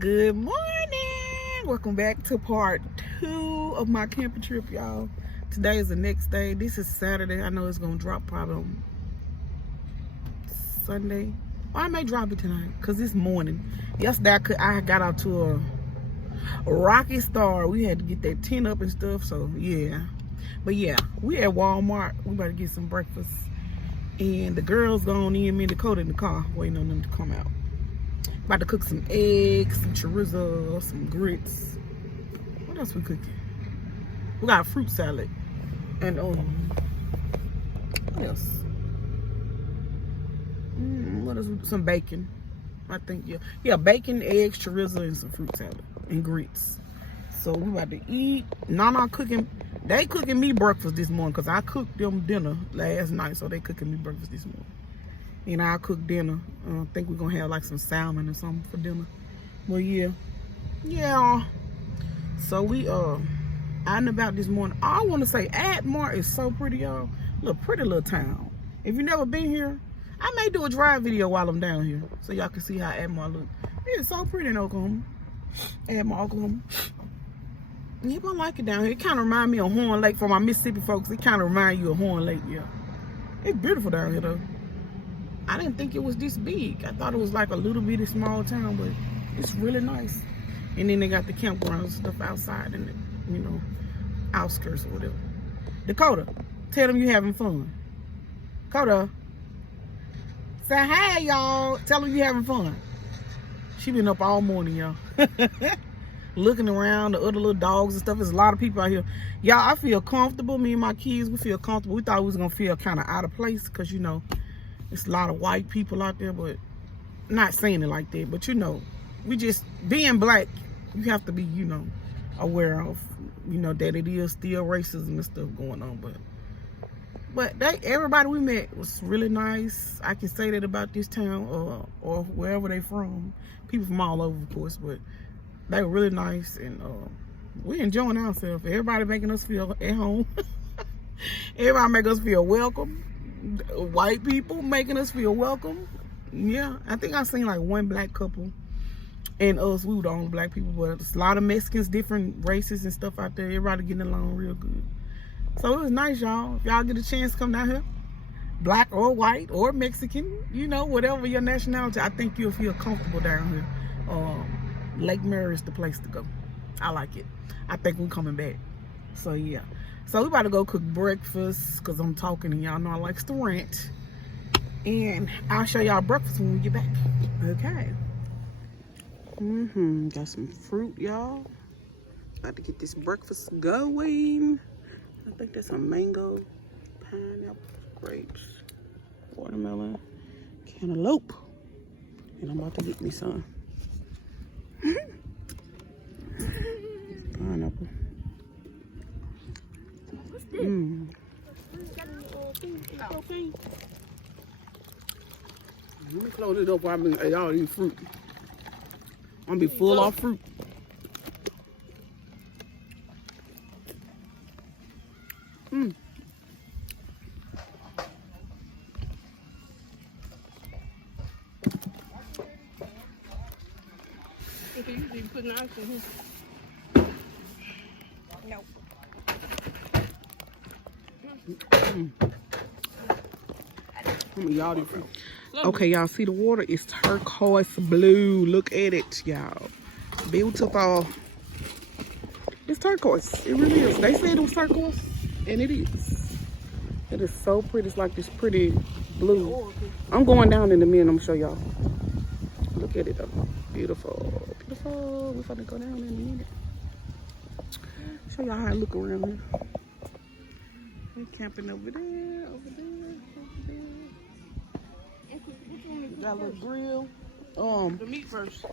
Good morning. Welcome back to part 2 of my camping trip, y'all. Today is the next day. This is Saturday. I know it's gonna drop probably on Sunday. Or I may drop it tonight because this morning. Yesterday I got out to a rocky start. We had to get that tent up and stuff. So yeah. But yeah, we at Walmart. We about to get some breakfast. And the girls gone in, me and Dakota in the car waiting on them to come out. About to cook some eggs, some chorizo, some grits. What else we cooking? We got a fruit salad. And what else? What else? Some bacon. I think, yeah, bacon, eggs, chorizo, and some fruit salad and grits. So we about to eat. Nana cooking. They cooking me breakfast this morning because I cooked them dinner last night. So they cooking me breakfast this morning. And I'll cook dinner. I think we're gonna have like some salmon or something for dinner. Well, yeah. So we out and about this morning. I want to say Atmar is so pretty, y'all. Pretty little town. If you never been here, I may do a drive video while I'm down here so y'all can see how Atmar look. It's so pretty in Oklahoma. Atmar, Oklahoma. You gonna like it down here. It kind of remind me of Horn Lake. For my Mississippi folks, it kind of remind you of Horn Lake, yeah. It's beautiful down here though. I didn't think it was this big. I thought it was like a little bitty small town, but it's really nice. And then they got the campgrounds and stuff outside in the, outskirts or whatever. Dakota, tell them you having fun. Dakota, say hey, y'all. Tell them you having fun. She been up all morning, y'all. Looking around, the other little dogs and stuff. There's a lot of people out here. Y'all, I feel comfortable. Me and my kids, we feel comfortable. We thought we was going to feel kind of out of place because, it's a lot of white people out there, but not saying it like that. But we just being black, you have to be, aware of, that it is still racism and stuff going on. But everybody we met was really nice. I can say that about this town or wherever they from. People from all over, of course, but they were really nice and we're enjoying ourselves. Everybody making us feel at home. Everybody make us feel welcome. White people making us feel welcome. Yeah, I think I seen like one black couple and us. We were the only black people, but there's a lot of Mexicans, different races and stuff out there. Everybody getting along real good. So it was nice, y'all. If y'all get a chance to come down here, black or white or Mexican, whatever your nationality, I think you'll feel comfortable down here. Lake Mary is the place to go. I like it. I think we're coming back. So yeah. So we about to go cook breakfast because I'm talking and y'all know I likes to rant. And I'll show y'all breakfast when we get back. Okay. Got some fruit, y'all. About to get this breakfast going. I think that's a mango, pineapple, grapes, watermelon, cantaloupe. And I'm about to get me some. Pineapple. Let me close it up while y'all eat fruit. I'm gonna be full off fruit. Okay, you be putting ice in here. No. Y'all different. Okay, y'all see the water is turquoise blue. Look at it, y'all. Beautiful. It's turquoise. It really is. They said it was turquoise, and it is. It is so pretty. It's like this pretty blue. I'm going down in a minute. I'm gonna show y'all. Look at it though. Beautiful. Beautiful. We're gonna go down in a minute. Show y'all how I look around here. We're camping over there, over there, over there. Got a little grill. The meat first. Oh,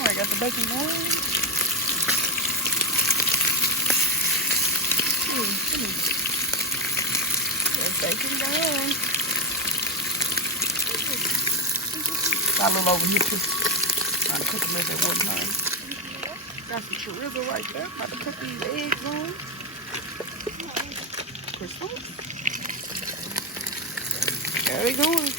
I got the bacon going. Got bacon going. Got a little over here too. Trying to cook them at one time. Got some chorizo right there. About to put these eggs on. Christmas. There they going.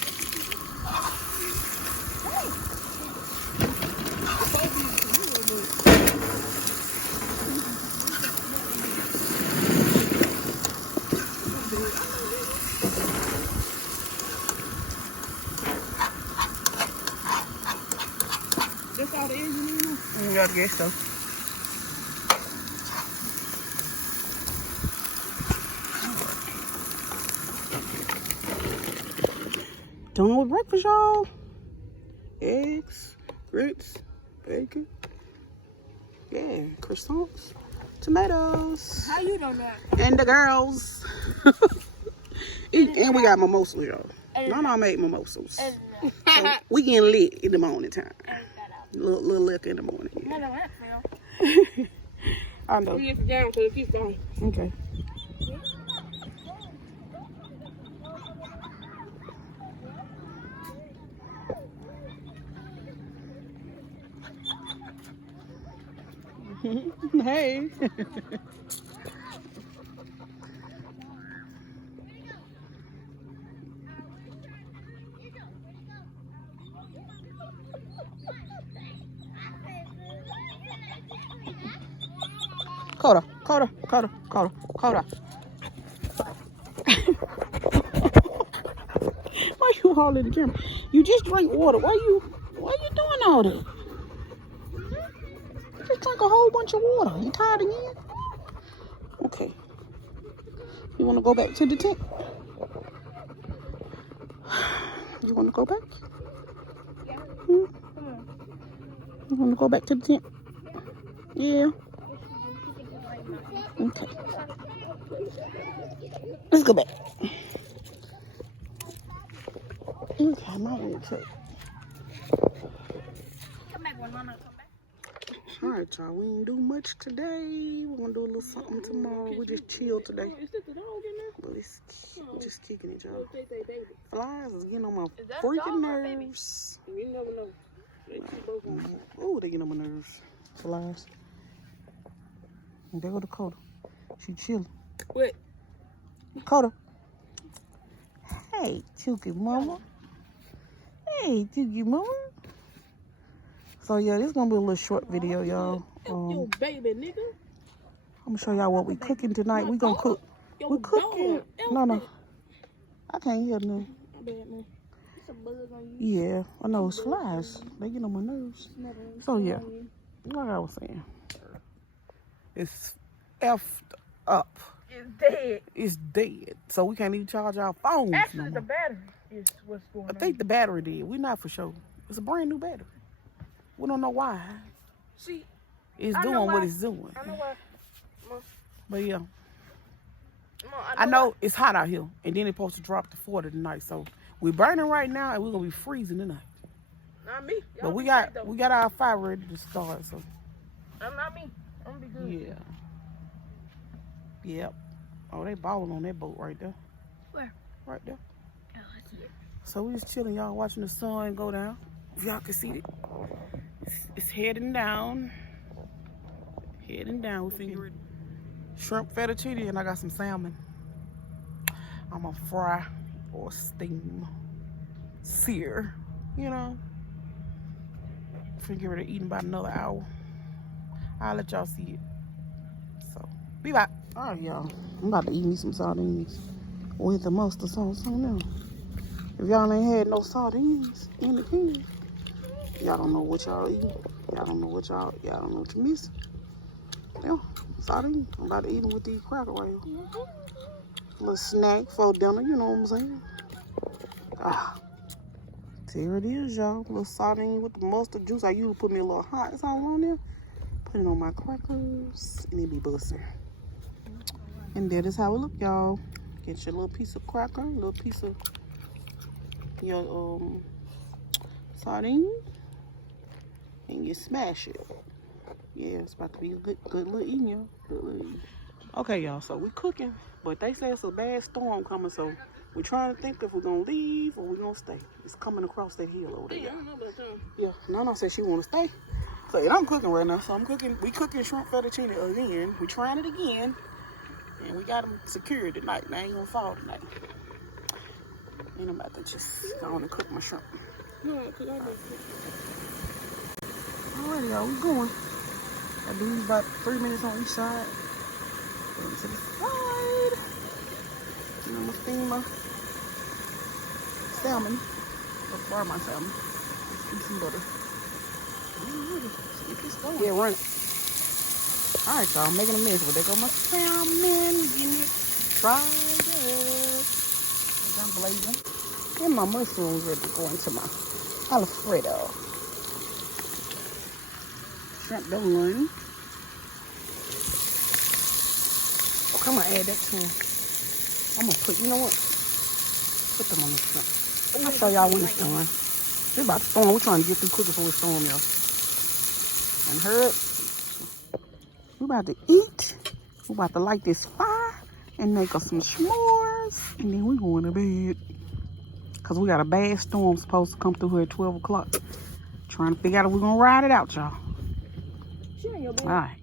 That's all the eggs you need now? I guess so. Done with breakfast, y'all. Eggs, grits, bacon. Yeah, croissants, tomatoes. How you know that? And the girls. And we got mimosas, y'all. Nana made mimosas. So we getting lit in the morning time. Little liquor in the morning. Yeah. I know. We get down so it keeps going. Okay. Hey. Coda. Why you holding the camera? You just drink water. Why you doing all that? You just drank a whole bunch of water. You tired again? Okay. You want to go back to the tent? You want to go back? Hmm? You want to go back to the tent? Yeah. Okay. Let's go back. Okay, I'm out in the truck. Come back when Mama come back. Alright, y'all. We didn't do much today. We're gonna do a little something tomorrow. We just chill today. Is this the dog in there? But we're just kicking it, y'all. They baby. Flies is getting on my Is that freaking dog or baby? nerves. You never know. They keep both on. Oh, they get on my nerves. Flies. And there go Dakota. She chilling. What? Dakota. Hey, Chookie Mama. Hey, Chookie Mama. So yeah, this is gonna be a little short video, y'all. Yo, baby, nigga. I'm gonna show y'all what we cooking tonight. We gonna cook. We cooking. No. I can't hear nothing. My bad, man. It's a buzz on you. Yeah, I know it's flies. They get on my nerves. So yeah, like I was saying, it's effed up. It's dead. It's dead. So we can't even charge our phones. Actually, no the more. battery is what's going I on. think the battery did. We're not for sure. It's a brand new battery. We don't know why. See, It's I know doing what why. it's doing. I know what. But yeah, Mom, I know it's hot out here, and then it's supposed to drop to 40 tonight. So we're burning right now, and we're gonna be freezing tonight. Not me. But we got our fire ready to start. So Not me. I'm gonna be good. yeah. Yep. Oh, they balling on that boat right there. Where? Right there. Oh, I see it. So we just chilling, y'all, watching the sun go down. If y'all can see it, it's heading down. Heading down. We're figuring shrimp fettuccine, and I got some salmon. I'm gonna fry or steam, sear, you know. Figure it eating about another hour. I'll let y'all see it. So, be back. All right, y'all. I'm about to eat me some sardines with the mustard sauce on them. If y'all ain't had no sardines in the can, y'all don't know what y'all eating. Y'all don't know what y'all don't know what you missing. Yeah, sardines. I'm about to eat them with these cracker right here. Little snack for dinner, you know what I'm saying? Ah, there it is, y'all. Little sardine with the mustard juice. I usually put me a little hot sauce on there. Put it on my crackers, and it be busting. And that is how it look, y'all. Get your little piece of cracker, little piece of your sardine, and you smash it. Yeah, it's about to be a good little eating, y'all. Good little eating. Okay, y'all, so we cooking, but they say it's a bad storm coming, so we're trying to think if we're gonna leave or we're gonna stay. It's coming across that hill over there. I don't know about that. Yeah, Nana said she wanna stay. So and I'm cooking right now, so we cooking shrimp fettuccine again. We trying it again. And we got them secured tonight. They ain't gonna fall tonight. And I'm about to just go on and cook my shrimp. No, because I don't. Alrighty, y'all, we going. I do about 3 minutes on each side. Going to the side. And I'm gonna steam my salmon. Or fry my salmon. Eat some butter. Yeah, run it. All right, y'all, making a mess. But there go my salmon. We getting it fried up. I'm blazing. And my mushrooms ready to go into my Alfredo. Shrimp done. Okay, I'm gonna add that to them. I'm gonna put, you know what? Put them on the shrimp. I'll show y'all when it's done. It's about to storm. We're trying to get through cooking before it storm, y'all. And hurry. We about to eat. We about to light this fire and make us some s'mores. And then we going to bed. Because we got a bad storm supposed to come through here at 12 o'clock. Trying to figure out if we're going to ride it out, y'all. All right.